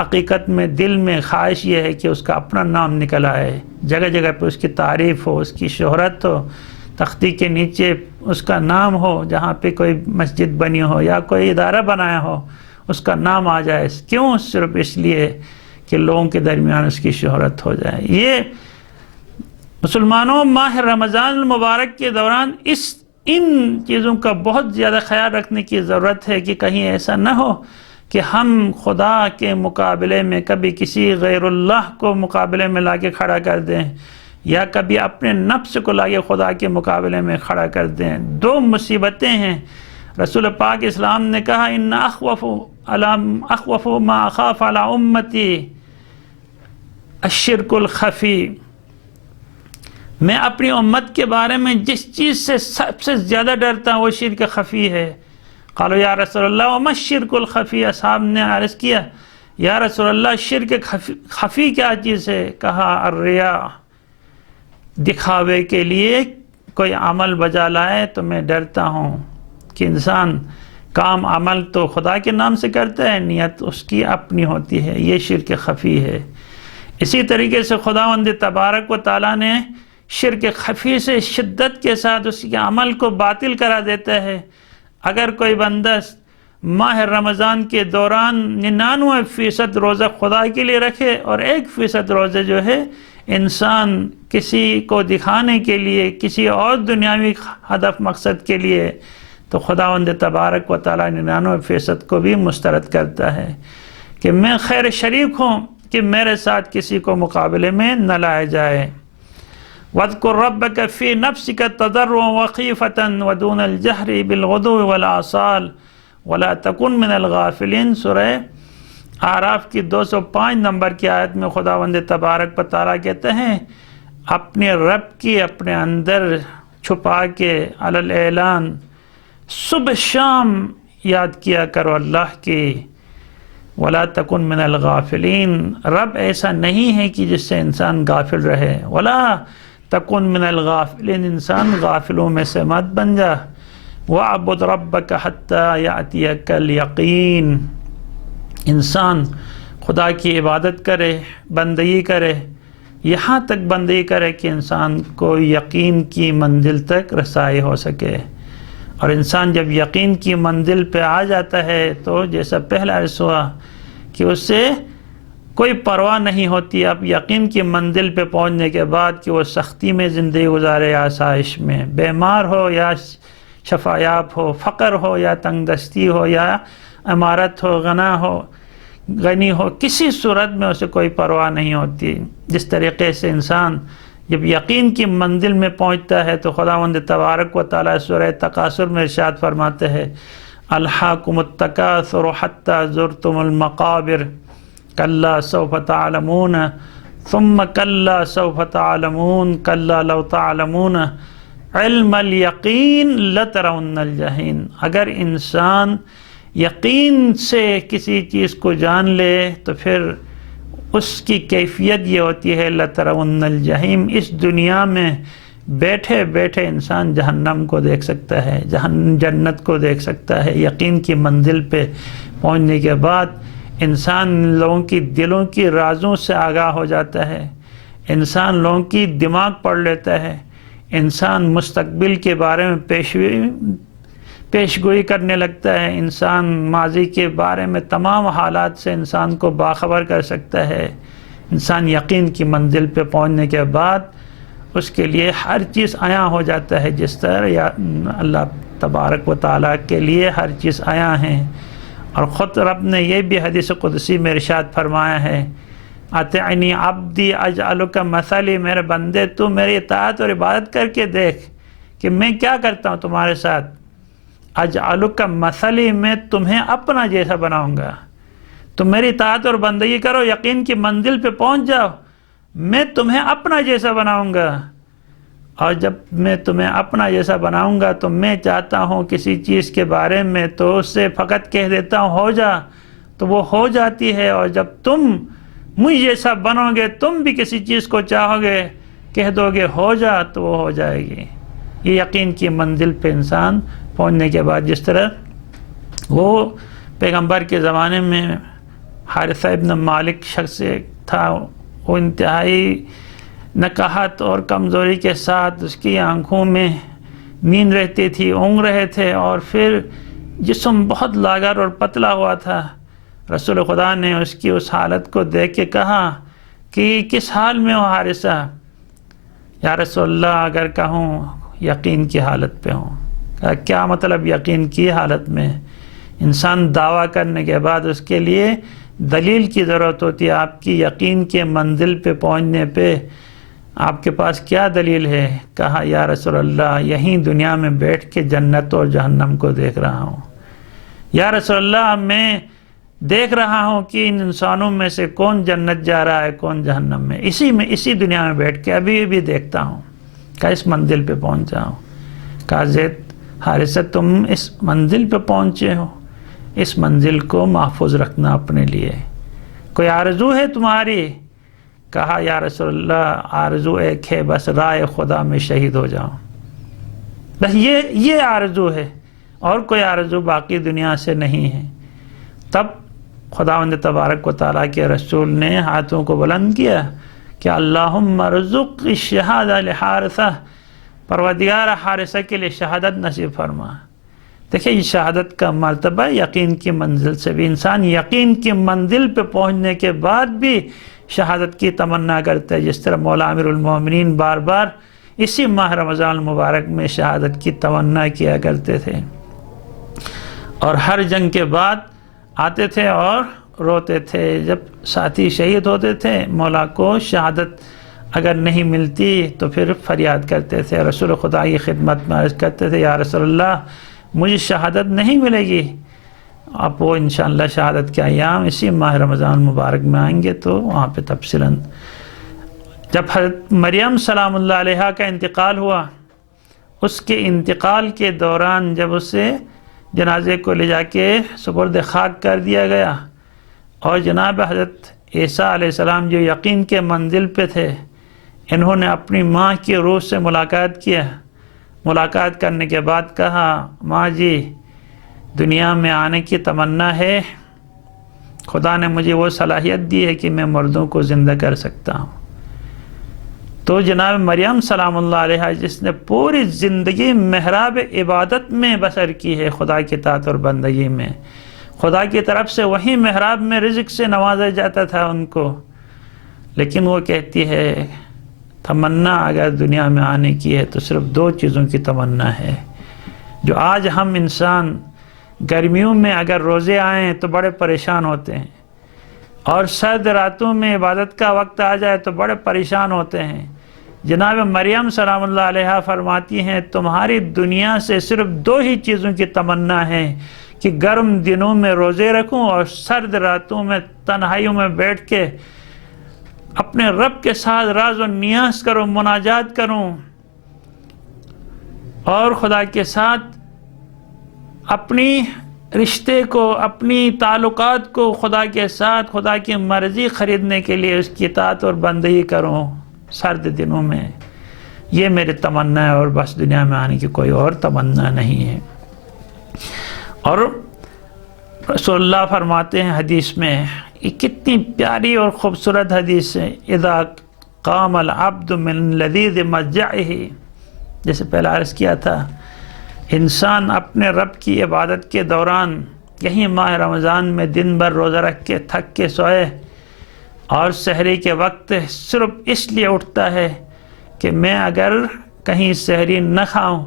حقیقت میں دل میں خواہش یہ ہے کہ اس کا اپنا نام نکل آئے، جگہ جگہ پہ اس کی تعریف ہو، اس کی شہرت ہو، تختی کے نیچے اس کا نام ہو، جہاں پہ کوئی مسجد بنی ہو یا کوئی ادارہ بنایا ہو اس کا نام آ جائے۔ کیوں؟ صرف اس لیے کہ لوگوں کے درمیان اس کی شہرت ہو جائے۔ یہ مسلمانوں ماہ رمضان المبارک کے دوران ان چیزوں کا بہت زیادہ خیال رکھنے کی ضرورت ہے کہ کہیں ایسا نہ ہو کہ ہم خدا کے مقابلے میں کبھی کسی غیر اللہ کو مقابلے میں لا کے کھڑا کر دیں، یا کبھی اپنے نفس کو لا کے خدا کے مقابلے میں کھڑا کر دیں۔ دو مصیبتیں ہیں۔ رسول پاک اسلام نے کہا ان اخوف ما اخاف علی امتی الشرک الخفی، میں اپنی امت کے بارے میں جس چیز سے سب سے زیادہ ڈرتا ہوں وہ شرک خفی ہے۔ قالوا یا رسول اللہ وما الشرک الخفی، اصحاب نے عرض کیا یا رسول اللہ شرک خفی کیا چیز ہے؟ کہا الریا، دکھاوے کے لیے کوئی عمل بجا لائے تو میں ڈرتا ہوں کہ انسان کام عمل تو خدا کے نام سے کرتا ہے، نیت اس کی اپنی ہوتی ہے، یہ شرک خفی ہے۔ اسی طریقے سے خداوند تبارک و تعالیٰ نے شرک خفی سے شدت کے ساتھ اس کے عمل کو باطل کرا دیتا ہے۔ اگر کوئی بندہ ماہ رمضان کے دوران 99% روزہ خدا کے لیے رکھے اور 1% روزے جو ہے انسان کسی کو دکھانے کے لیے، کسی اور دنیاوی ہدف مقصد کے لیے، تو خداوند تبارک و تعالیٰ 99% کو بھی مسترد کرتا ہے کہ میں خیر شریک ہوں کہ میرے ساتھ کسی کو مقابلے میں نہ لایا جائے۔ وَاذْكُرْ رَبَّكَ فِي نَفْسِكَ تَضَرُّعًا وَخِيفَةً وَدُونَ الْجَهْرِ بِالْغُدُوِّ وَالْآصَالِ وَلَا تَكُنْ مِنَ الْغَافِلِينَ۔ سورہ اعراف کی 205 نمبر کی آیت میں خداوند تبارک و تعالیٰ کہتے ہیں اپنے رب کی اپنے اندر چھپا کے علی الاعلان صبح شام یاد کیا کرو اللہ کی۔ وَلَا تَكُنْ مِنَ الْغَافِلِينَ، رب ایسا نہیں ہے کہ جس سے انسان غافل رہے۔ وَلَا تَكُنْ مِنَ الْغَافِلِينَ، انسان غافلوں میں سے مت بن جا۔ وَاعْبُدْ رَبَّكَ حَتَّى يَأْتِيَكَ الْيَقِينُ، انسان خدا کی عبادت کرے، بندگی کرے، یہاں تک بندگی کرے کہ انسان کو یقین کی منزل تک رسائی ہو سکے۔ اور انسان جب یقین کی منزل پہ آ جاتا ہے تو جیسا پہلا عرض ہوا کہ اس سے کوئی پرواہ نہیں ہوتی اب یقین کی منزل پہ پہنچنے کے بعد کہ وہ سختی میں زندگی گزارے، آسائش میں، بیمار ہو یا شفایاب ہو، فقر ہو یا تنگ دستی ہو یا عمارت ہو، غنا ہو، غنی ہو، کسی صورت میں اسے کوئی پرواہ نہیں ہوتی۔ جس طریقے سے انسان جب یقین کی منزل میں پہنچتا ہے تو خداوند تبارک و تعالیٰ سورہ تکاثر میں ارشاد فرماتے ہیں الہاکم التکاثر حتی زرتم المقابر کلا سوف تعلمون ثم کلا سوف تعلمون کلا لو تعلمون علم الیقین لترون الجحیم۔ اگر انسان یقین سے کسی چیز کو جان لے تو پھر اس کی کیفیت یہ ہوتی ہے لترون الجحیم، اس دنیا میں بیٹھے بیٹھے انسان جہنم کو دیکھ سکتا ہے، جنت کو دیکھ سکتا ہے۔ یقین کی منزل پہ پہنچنے کے بعد انسان لوگوں کی دلوں کی رازوں سے آگاہ ہو جاتا ہے، انسان لوگوں کی دماغ پڑھ لیتا ہے، انسان مستقبل کے بارے میں پیشگوئی کرنے لگتا ہے، انسان ماضی کے بارے میں تمام حالات سے انسان کو باخبر کر سکتا ہے۔ انسان یقین کی منزل پہ پہنچنے کے بعد اس کے لیے ہر چیز عیاں ہو جاتا ہے، جس طرح اللہ تبارک و تعالیٰ کے لیے ہر چیز عیاں ہیں۔ اور خود رب نے یہ بھی حدیث قدسی میں ارشاد فرمایا ہے اطعنی عبدی اجعلک مثلی، میرے بندے تو میری اطاعت اور عبادت کر کے دیکھ کہ میں کیا کرتا ہوں تمہارے ساتھ۔ اجعلک مثلی، میں تمہیں اپنا جیسا بناؤں گا، تم میری اطاعت اور بندگی کرو، یقین کی منزل پہ پہنچ جاؤ، میں تمہیں اپنا جیسا بناؤں گا۔ اور جب میں تمہیں اپنا جیسا بناؤں گا تو میں چاہتا ہوں کسی چیز کے بارے میں تو اس سے فقط کہہ دیتا ہوں ہو جا، تو وہ ہو جاتی ہے۔ اور جب تم مجھ جیسا بنو گے، تم بھی کسی چیز کو چاہو گے، کہہ دو گے ہو جا تو وہ ہو جائے گی۔ یہ یقین کی منزل پہ انسان پہنچنے کے بعد، جس طرح وہ پیغمبر کے زمانے میں حارثہ ابن مالک شخص تھا، وہ انتہائی نکاہت اور کمزوری کے ساتھ اس کی آنکھوں میں نیند رہتی تھی، اونگ رہے تھے، اور پھر جسم بہت لاغر اور پتلا ہوا تھا۔ رسول خدا نے اس کی اس حالت کو دیکھ کے کہا کہ کس حال میں ہو حارثہ؟ یا رسول اللہ اگر کہوں یقین کی حالت پہ ہوں۔ کہا کیا مطلب یقین کی حالت میں؟ انسان دعویٰ کرنے کے بعد اس کے لیے دلیل کی ضرورت ہوتی ہے۔ آپ کی یقین کے منزل پہ پہنچنے پہ آپ کے پاس کیا دلیل ہے؟ کہا یا رسول اللہ یہیں دنیا میں بیٹھ کے جنت اور جہنم کو دیکھ رہا ہوں۔ یا رسول اللہ میں دیکھ رہا ہوں کہ ان انسانوں میں سے کون جنت جا رہا ہے کون جہنم میں، اسی دنیا میں بیٹھ کے ابھی بھی دیکھتا ہوں۔ کہا اس منزل پہ پہنچ جاؤں۔ کہا زید حارثہ تم اس منزل پہ پہنچے ہو، اس منزل کو محفوظ رکھنا اپنے لیے۔ کوئی آرزو ہے تمہاری؟ کہا یا رسول اللہ آرزو ایک ہے، بس رائے خدا میں شہید ہو جاؤں، بس یہ آرزو ہے، اور کوئی آرزو باقی دنیا سے نہیں ہے۔ تب خداوند تبارک و تعالیٰ کے رسول نے ہاتھوں کو بلند کیا کہ اللہم ارزق الشہادہ لحارثہ، پروردگار حارثہ کے لیے شہادت نصیب فرما۔ دیکھیں یہ شہادت کا مرتبہ یقین کی منزل سے بھی، انسان یقین کی منزل پہ پہنچنے کے بعد بھی شہادت کی تمنا کرتا ہے، جس طرح مولا امیر المومنین بار بار اسی ماہ رمضان المبارک میں شہادت کی تمنا کیا کرتے تھے، اور ہر جنگ کے بعد آتے تھے اور روتے تھے۔ جب ساتھی شہید ہوتے تھے مولا کو شہادت اگر نہیں ملتی تو پھر فریاد کرتے تھے، رسول خدا کی خدمت میں عرض کرتے تھے یا رسول اللہ مجھے شہادت نہیں ملے گی۔ اب وہ انشاءاللہ شہادت کے ایام اسی ماہ رمضان مبارک میں آئیں گے تو وہاں پہ تفصیلاً۔ جب حضرت مریم سلام اللہ علیہا کا انتقال ہوا، اس کے انتقال کے دوران جب اسے جنازے کو لے جا کے سپرد خاک کر دیا گیا، اور جناب حضرت عیسیٰ علیہ السلام جو یقین کے منزل پہ تھے، انہوں نے اپنی ماں کی روح سے ملاقات کیا۔ ملاقات کرنے کے بعد کہا ماں جی دنیا میں آنے کی تمنا ہے، خدا نے مجھے وہ صلاحیت دی ہے کہ میں مردوں کو زندہ کر سکتا ہوں۔ تو جناب مریم سلام اللہ علیہا جس نے پوری زندگی محراب عبادت میں بسر کی ہے، خدا کی اطاعت اور بندگی میں، خدا کی طرف سے وہی محراب میں رزق سے نوازا جاتا تھا ان کو، لیکن وہ کہتی ہے تمنا اگر دنیا میں آنے کی ہے تو صرف دو چیزوں کی تمنا ہے، جو آج ہم انسان گرمیوں میں اگر روزے آئیں تو بڑے پریشان ہوتے ہیں، اور سرد راتوں میں عبادت کا وقت آ جائے تو بڑے پریشان ہوتے ہیں۔ جناب مریم سلام اللہ علیہا فرماتی ہیں تمہاری دنیا سے صرف 2 ہی چیزوں کی تمنا ہے کہ گرم دنوں میں روزے رکھوں اور سرد راتوں میں تنہائیوں میں بیٹھ کے اپنے رب کے ساتھ راز و نیاز کروں، مناجات کروں اور خدا کے ساتھ اپنی رشتے کو، اپنی تعلقات کو خدا کے ساتھ خدا کی مرضی خریدنے کے لیے اس کی اطاعت اور بندگی کروں سرد دنوں میں۔ یہ میری تمنا ہے اور بس دنیا میں آنے کی کوئی اور تمنا نہیں ہے۔ اور رسول اللہ فرماتے ہیں حدیث میں، یہ کتنی پیاری اور خوبصورت حدیث ہے، اذا قام العبد من لذیذ مضجعہ، جیسے پہلا عرض کیا تھا، انسان اپنے رب کی عبادت کے دوران یہیں ماہ رمضان میں دن بھر روزہ رکھ کے تھک کے سوئے اور سحری کے وقت صرف اس لیے اٹھتا ہے کہ میں اگر کہیں سحری نہ کھاؤں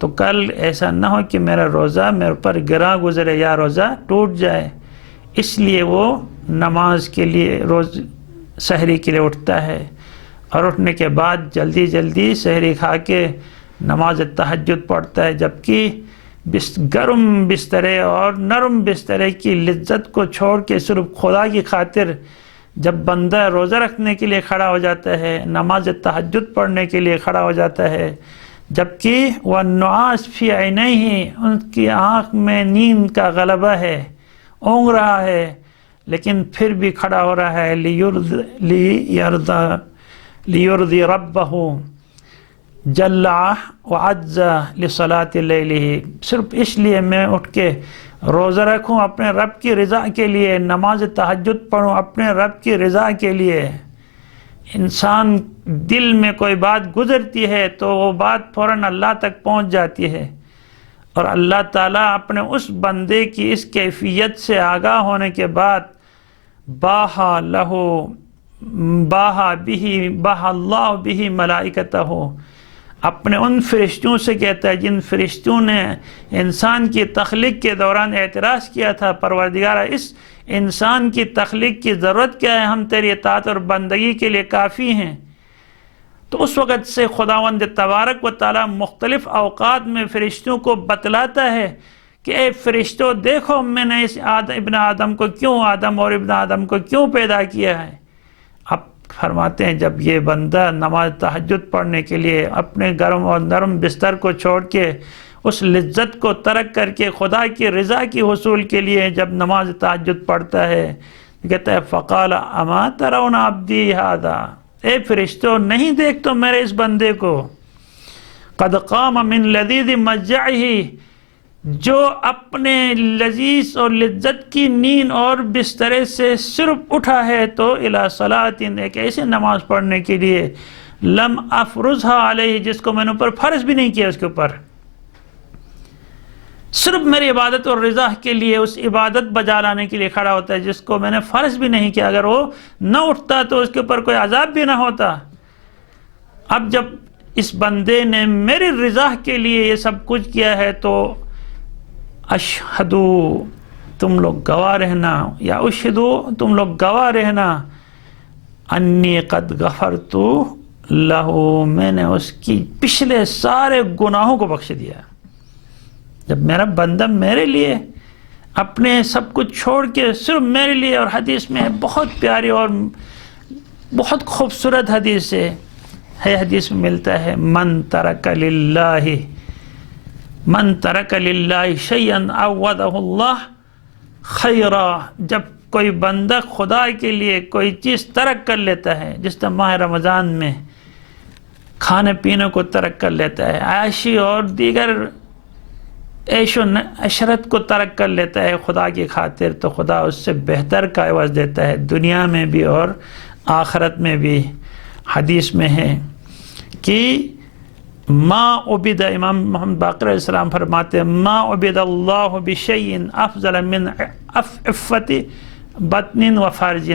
تو کل ایسا نہ ہو کہ میرا روزہ میرے پر گراں گزرے یا روزہ ٹوٹ جائے، اس لیے وہ نماز کے لیے روز سحری کے لیے اٹھتا ہے اور اٹھنے کے بعد جلدی جلدی سحری کھا کے نماز تہجد پڑھتا ہے، جبکہ گرم بسترے اور نرم بسترے کی لذت کو چھوڑ کے صرف خدا کی خاطر جب بندہ روزہ رکھنے کے لیے کھڑا ہو جاتا ہے، نماز تہجد پڑھنے کے لیے کھڑا ہو جاتا ہے، جبکہ وَالنُّعَاسُ فِي عَيْنَيْهِ، ان کی آنکھ میں نیند کا غلبہ ہے، اونگ رہا ہے، لیکن پھر بھی کھڑا ہو رہا ہے لِيُرْضِي رَبَّهُ جل وعز لصلاۃ لیلہ، صرف اس لیے میں اٹھ کے روزہ رکھوں اپنے رب کی رضا کے لیے، نماز تہجد پڑھوں اپنے رب کی رضا کے لیے۔ انسان دل میں کوئی بات گزرتی ہے تو وہ بات فوراً اللہ تک پہنچ جاتی ہے، اور اللہ تعالیٰ اپنے اس بندے کی اس کیفیت سے آگاہ ہونے کے بعد باہا اللہ بہ ملائکتہ، اپنے ان فرشتوں سے کہتا ہے جن فرشتوں نے انسان کی تخلیق کے دوران اعتراض کیا تھا، پروردگارہ اس انسان کی تخلیق کی ضرورت کیا ہے، ہم تیری اطاعت اور بندگی کے لیے کافی ہیں۔ تو اس وقت سے خداوند تبارک و تعالیٰ مختلف اوقات میں فرشتوں کو بتلاتا ہے کہ اے فرشتوں دیکھو میں نے اس ابن آدم کو کیوں، آدم اور ابن آدم کو کیوں پیدا کیا ہے۔ اب فرماتے ہیں جب یہ بندہ نماز تہجد پڑھنے کے لیے اپنے گرم اور نرم بستر کو چھوڑ کے اس لذت کو ترک کر کے خدا کی رضا کی حصول کے لیے جب نماز تہجد پڑھتا ہے، کہتا ہے فقال اما ترون عبدی ھذا، اے فرشتوں نہیں دیکھ تو میرے اس بندے کو، قد قام من لذیذ مضجعہ، جو اپنے لذیذ اور لذت کی نیند اور بسترے سے صرف اٹھا ہے تو الی صلاۃ، ایک ایسی نماز پڑھنے کے لیے لم افرضها علیہ، جس کو میں نے اوپر فرض بھی نہیں کیا اس کے اوپر، صرف میری عبادت اور رضا کے لیے اس عبادت بجا لانے کے لیے کھڑا ہوتا ہے جس کو میں نے فرض بھی نہیں کیا، اگر وہ نہ اٹھتا تو اس کے اوپر کوئی عذاب بھی نہ ہوتا۔ اب جب اس بندے نے میری رضا کے لیے یہ سب کچھ کیا ہے تو اشہدو، تم لوگ گواہ رہنا، یا اشہدو تم لوگ گواہ رہنا، انی قد غفرت لہو، میں نے اس کی پچھلے سارے گناہوں کو بخش دیا۔ جب میرا بندہ میرے لیے اپنے سب کچھ چھوڑ کے صرف میرے لیے، اور حدیث میں بہت پیاری اور بہت خوبصورت حدیث ہے، حدیث میں ملتا ہے من ترک للہ شیئا عوضہ اللہ خیرا، جب کوئی بندہ خدا کے لیے کوئی چیز ترک کر لیتا ہے، جس طرح ماہ رمضان میں کھانے پینے کو ترک کر لیتا ہے، عیاشی اور دیگر عیش و عشرت کو ترک کر لیتا ہے خدا کی خاطر، تو خدا اس سے بہتر کا عوض دیتا ہے دنیا میں بھی اور آخرت میں بھی۔ حدیث میں ہے کہ ما عبد، امام محمد باقر علیہ السلام فرماتے ہیں ما عبد اللہ بشیء افضل من عفت بطن و فرج،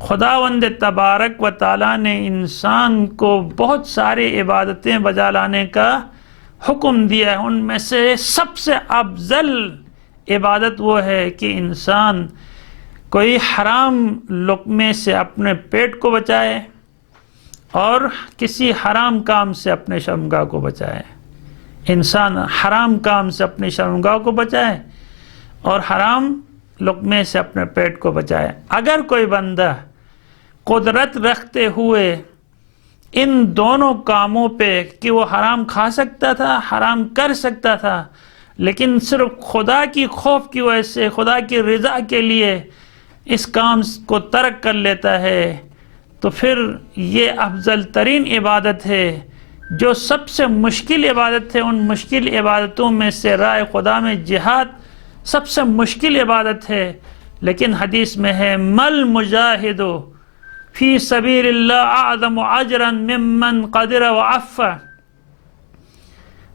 خداوند تبارک و تعالیٰ نے انسان کو بہت ساری عبادتیں بجا لانے کا حکم دیا ہے، ان میں سے سب سے افضل عبادت وہ ہے کہ انسان کوئی حرام لقمے سے اپنے پیٹ کو بچائے اور کسی حرام کام سے اپنے شرمگاہ کو بچائے۔ انسان حرام کام سے اپنی شرمگاہ کو بچائے اور حرام لقمے سے اپنے پیٹ کو بچائے۔ اگر کوئی بندہ قدرت رکھتے ہوئے ان دونوں کاموں پہ کہ وہ حرام کھا سکتا تھا، حرام کر سکتا تھا، لیکن صرف خدا کی خوف کی وجہ سے، خدا کی رضا کے لیے اس کام کو ترک کر لیتا ہے، تو پھر یہ افضل ترین عبادت ہے، جو سب سے مشکل عبادت ہے۔ ان مشکل عبادتوں میں سے راہ خدا میں جہاد سب سے مشکل عبادت ہے، لیکن حدیث میں ہے مل مجاہد فی سبیل اللہ اعظم اجرا ممن قدر وعف۔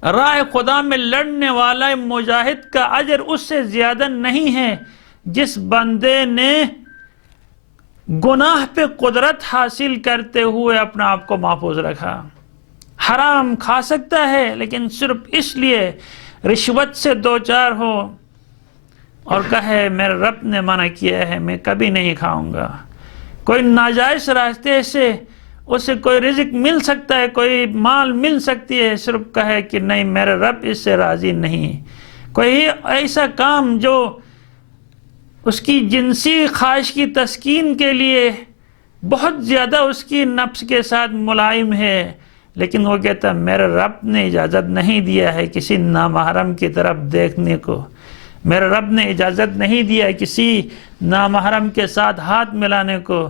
راہ خدا میں لڑنے والا مجاہد کا اجر اس سے زیادہ نہیں ہے جس بندے نے گناہ پہ قدرت حاصل کرتے ہوئے اپنے آپ کو محفوظ رکھا۔ حرام کھا سکتا ہے لیکن صرف اس لیے رشوت سے دوچار ہو اور کہے میرے رب نے منع کیا ہے، میں کبھی نہیں کھاؤں گا۔ کوئی ناجائز راستے سے اسے کوئی رزق مل سکتا ہے، کوئی مال مل سکتی ہے، صرف کہے کہ نہیں میرے رب اس سے راضی نہیں۔ کوئی ایسا کام جو اس کی جنسی خواہش کی تسکین کے لیے بہت زیادہ اس کی نفس کے ساتھ ملائم ہے، لیکن وہ کہتا ہے میرے رب نے اجازت نہیں دیا ہے کسی نامحرم کی طرف دیکھنے کو، میرے رب نے اجازت نہیں دیا کسی نامحرم کے ساتھ ہاتھ ملانے کو،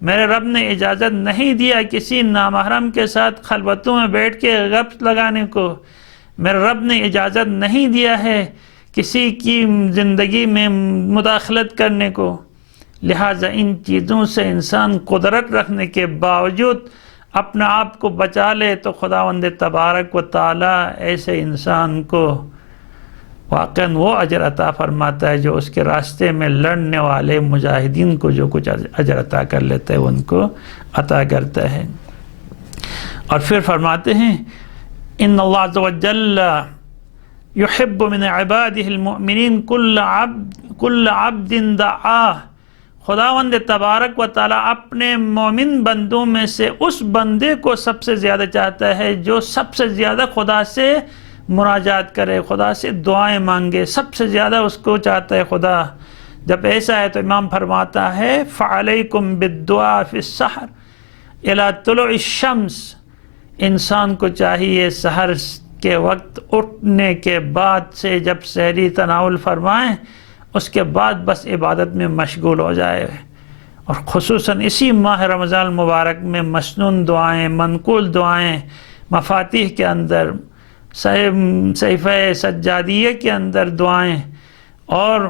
میرے رب نے اجازت نہیں دیا کسی نامحرم کے ساتھ خلوتوں میں بیٹھ کے گپ لگانے کو، میرے رب نے اجازت نہیں دیا ہے کسی کی زندگی میں مداخلت کرنے کو۔ لہٰذا ان چیزوں سے انسان قدرت رکھنے کے باوجود اپنے آپ کو بچا لے تو خداوند تبارک و تعالی ایسے انسان کو واقعاً وہ اجر عطا فرماتا ہے جو اس کے راستے میں لڑنے والے مجاہدین کو جو کچھ اجر عطا کر لیتا ہے ان کو عطا کرتا ہے۔ اور پھر فرماتے ہیں ان اللہ عز وجل یحب من عباده المؤمنین کل عبد دعاہ۔ خداوند تبارک و تعالیٰ اپنے مومن بندوں میں سے اس بندے کو سب سے زیادہ چاہتا ہے جو سب سے زیادہ خدا سے مناجات کرے، خدا سے دعائیں مانگے، سب سے زیادہ اس کو چاہتا ہے خدا۔ جب ایسا ہے تو امام فرماتا ہے فَعَلَيْكُمْ بِالدُّعَاءِ فِي السَّحْرِ إِلَى طُلُوعِ الشَّمْسِ۔ انسان کو چاہیے سحر کے وقت اٹھنے کے بعد سے جب سحری تناول فرمائیں اس کے بعد بس عبادت میں مشغول ہو جائے، اور خصوصاً اسی ماہ رمضان المبارک میں مسنون دعائیں، منقول دعائیں، مفاتیح کے اندر، صحیفہ سجادیہ کے اندر دعائیں اور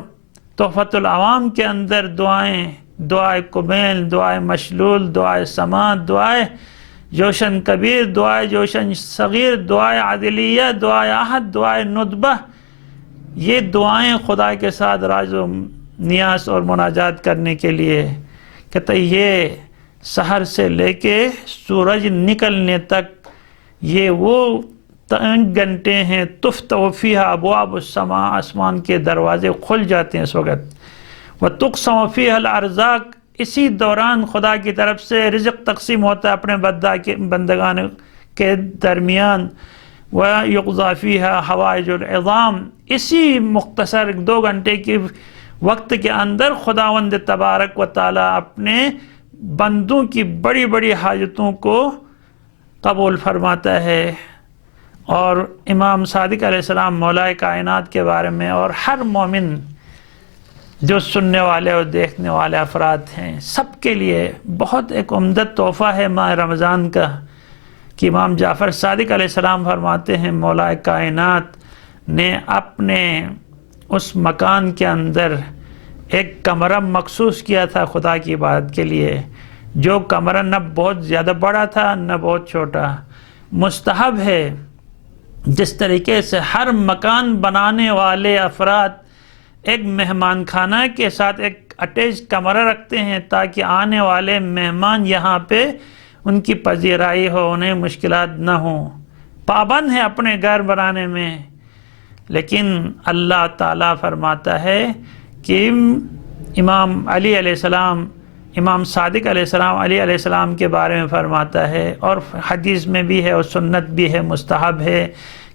تحفۃ العوام کے اندر دعائیں، دعائے کمیل، دعائے مشلول، دعائے سماعت، دعائے جوشن کبیر، دعائے جوشن صغیر، دعائے عدلیہ، دعائے احد، دعائے ندبہ، یہ دعائیں خدا کے ساتھ راز و نیاز اور مناجات کرنے کے لیے کہتا ہے یہ سحر سے لے کے سورج نکلنے تک یہ وہ 3 گھنٹے ہیں تفتح فیہا ابواب السماء، آسمان کے دروازے کھل جاتے ہیں اس وقت، وتقسم فیہا الارزاق، اسی دوران خدا کی طرف سے رزق تقسیم ہوتا ہے اپنے بندگان کے درمیان، وَيُقْضَى فِيهَا حَوَائِجُ الْعِظَامِ، اسی مختصر 2 گھنٹے کے وقت کے اندر خداوند تبارک و تعالیٰ اپنے بندوں کی بڑی بڑی حاجتوں کو قبول فرماتا ہے۔ اور امام صادق علیہ السلام مولا کائنات کے بارے میں اور ہر مومن جو سننے والے اور دیکھنے والے افراد ہیں سب کے لیے بہت ایک عمدہ تحفہ ہے ماہ رمضان کا، کہ امام جعفر صادق علیہ السلام فرماتے ہیں مولا کائنات نے اپنے اس مکان کے اندر ایک کمرہ مخصوص کیا تھا خدا کی عبادت کے لیے، جو کمرہ نہ بہت زیادہ بڑا تھا نہ بہت چھوٹا، مستحب ہے جس طریقے سے ہر مکان بنانے والے افراد ایک مہمان خانہ کے ساتھ ایک اٹیچ کمرہ رکھتے ہیں تاکہ آنے والے مہمان یہاں پہ ان کی پذیرائی ہو، انہیں مشکلات نہ ہوں، پابند ہیں اپنے گھر بنانے میں، لیکن اللہ تعالیٰ فرماتا ہے کہ امام علی علیہ السلام، امام صادق علیہ السلام علی علیہ السلام کے بارے میں فرماتا ہے، اور حدیث میں بھی ہے اور سنت بھی ہے، مستحب ہے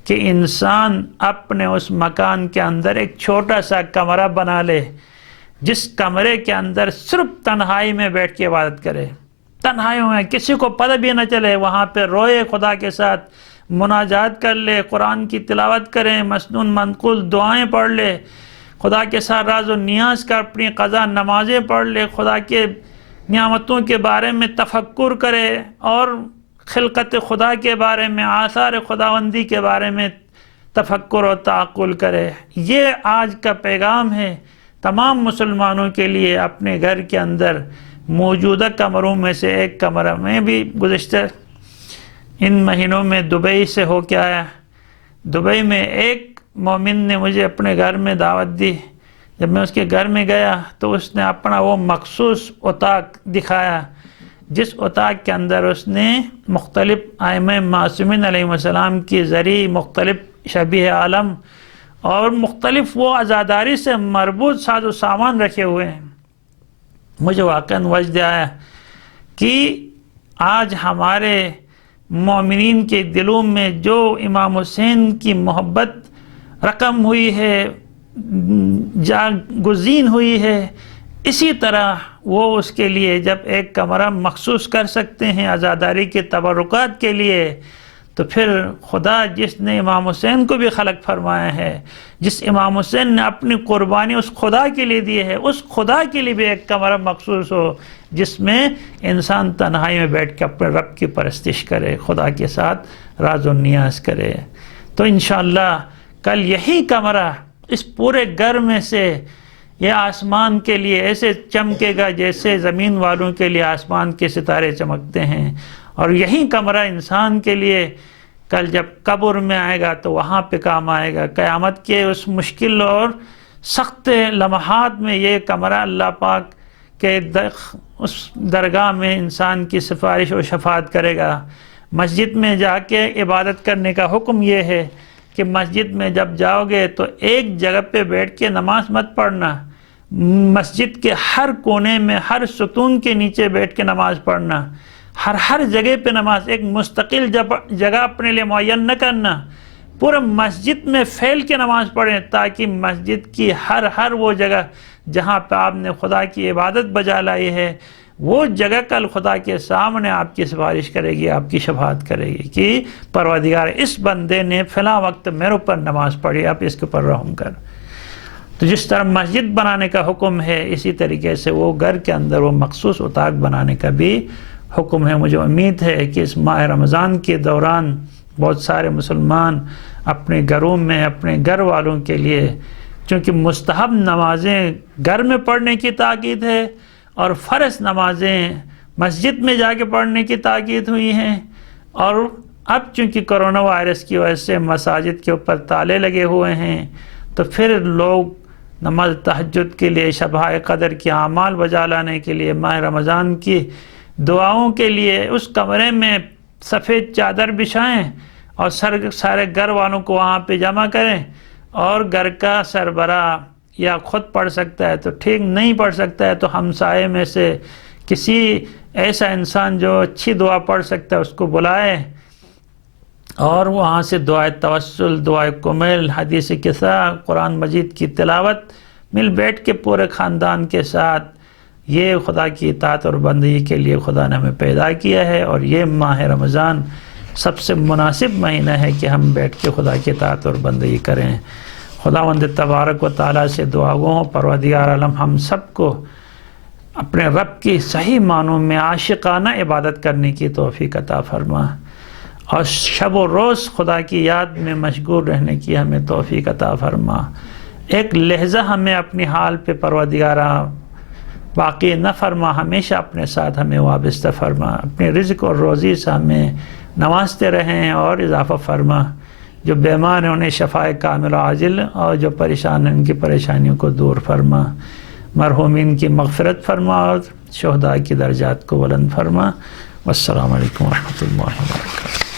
کہ انسان اپنے اس مکان کے اندر ایک چھوٹا سا کمرہ بنا لے، جس کمرے کے اندر صرف تنہائی میں بیٹھ کے عبادت کرے، تنہائی میں کسی کو پتہ بھی نہ چلے، وہاں پہ روئے، خدا کے ساتھ مناجات کر لے، قرآن کی تلاوت کریں، مسنون منقول دعائیں پڑھ لے، خدا کے ساتھ راز و نیاز کا اپنی قضا نمازیں پڑھ لے، خدا کے نعمتوں کے بارے میں تفکر کرے، اور خلقت خدا کے بارے میں، آثار خداوندی کے بارے میں تفکر و تعقل کرے۔ یہ آج کا پیغام ہے تمام مسلمانوں کے لیے۔ اپنے گھر کے اندر موجودہ کمروں میں سے ایک کمرہ میں بھی گزشتہ ان مہینوں میں دبئی سے ہو کے آیا۔ دبئی میں ایک مومن نے مجھے اپنے گھر میں دعوت دی۔ جب میں اس کے گھر میں گیا تو اس نے اپنا وہ مخصوص اتاق دکھایا، جس اتاق کے اندر اس نے مختلف ائمہ معصومین علیہ السلام کی ذریعہ مختلف شبیہ عالم اور مختلف وہ عزاداری سے مربوط ساز و سامان رکھے ہوئے ہیں۔ مجھے واقعاً وجد آیا کہ آج ہمارے مومنین کے دلوں میں جو امام حسین کی محبت رقم ہوئی ہے، جاگزین ہوئی ہے، اسی طرح وہ اس کے لیے جب ایک کمرہ مخصوص کر سکتے ہیں عزاداری کے تبرکات کے لیے، تو پھر خدا جس نے امام حسین کو بھی خلق فرمایا ہے، جس امام حسین نے اپنی قربانی اس خدا کے لیے دی ہے، اس خدا کے لیے بھی ایک کمرہ مخصوص ہو جس میں انسان تنہائی میں بیٹھ کے اپنے رب کی پرستش کرے، خدا کے ساتھ راز و نیاز کرے۔ تو انشاءاللہ کل یہی کمرہ اس پورے گھر میں سے یہ آسمان کے لیے ایسے چمکے گا جیسے زمین والوں کے لیے آسمان کے ستارے چمکتے ہیں، اور یہی کمرہ انسان کے لیے کل جب قبر میں آئے گا تو وہاں پہ کام آئے گا۔ قیامت کے اس مشکل اور سخت لمحات میں یہ کمرہ اللہ پاک کے اس درگاہ میں انسان کی سفارش و شفاعت کرے گا۔ مسجد میں جا کے عبادت کرنے کا حکم یہ ہے کہ مسجد میں جب جاؤ گے تو ایک جگہ پہ بیٹھ کے نماز مت پڑھنا، مسجد کے ہر کونے میں ہر ستون کے نیچے بیٹھ کے نماز پڑھنا، ہر جگہ پہ نماز، ایک مستقل جگہ اپنے لیے معین نہ کرنا، پورا مسجد میں پھیل کے نماز پڑھیں، تاکہ مسجد کی ہر وہ جگہ جہاں پہ آپ نے خدا کی عبادت بجا لائی ہے، وہ جگہ کل خدا کے سامنے آپ کی سفارش کرے گی، آپ کی شفاعت کرے گی کہ پروردگار اس بندے نے فلاں وقت میرے اوپر نماز پڑھی، آپ اس کے اوپر رحم کر۔ تو جس طرح مسجد بنانے کا حکم ہے، اسی طریقے سے وہ گھر کے اندر وہ مخصوص اتاق بنانے کا بھی حکم ہے۔ مجھے امید ہے کہ اس ماہ رمضان کے دوران بہت سارے مسلمان اپنے گھروں میں اپنے گھر والوں کے لیے، چونکہ مستحب نمازیں گھر میں پڑھنے کی تاکید ہے اور فرض نمازیں مسجد میں جا کے پڑھنے کی تاکید ہوئی ہیں، اور اب چونکہ کرونا وائرس کی وجہ سے مساجد کے اوپر تالے لگے ہوئے ہیں، تو پھر لوگ نماز تہجد کے لیے، شبۂ قدر کے اعمال بجا لانے کے لیے، ماہ رمضان کی دعاؤں کے لیے اس کمرے میں سفید چادر بچھائیں اور سارے گھر والوں کو وہاں پہ جمع کریں، اور گھر کا سربراہ یا خود پڑھ سکتا ہے تو ٹھیک، نہیں پڑھ سکتا ہے تو ہمسائے میں سے کسی ایسا انسان جو اچھی دعا پڑھ سکتا ہے اس کو بلائے، اور وہاں سے دعائے توسل، دعائے کمیل، حدیث قصہ، قرآن مجید کی تلاوت مل بیٹھ کے پورے خاندان کے ساتھ۔ یہ خدا کی اطاعت اور بندگی کے لیے خدا نے ہمیں پیدا کیا ہے، اور یہ ماہ رمضان سب سے مناسب مہینہ ہے کہ ہم بیٹھ کے خدا کی اطاعت اور بندگی کریں۔ خداوند تبارک و تعالیٰ سے دعا گو ہوں پروردگار عالم ہم سب کو اپنے رب کی صحیح معنوں میں عاشقانہ عبادت کرنے کی توفیق عطا فرما، اور شب و روز خدا کی یاد میں مشغول رہنے کی ہمیں توفیق عطا فرما۔ ایک لحظہ ہمیں اپنی حال پہ پروردگارہ باقی نہ فرما، ہمیشہ اپنے ساتھ ہمیں وابستہ فرما، اپنے رزق اور روزی سے ہمیں نوازتے رہیں اور اضافہ فرما۔ جو بیمار ہیں انہیں شفاء کامل و عاجل، اور جو پریشان ہیں ان کی پریشانیوں کو دور فرما، مرحومین کی مغفرت فرما، اور شہداء کی درجات کو بلند فرما۔ والسلام علیکم ورحمۃ اللہ وبرکاتہ۔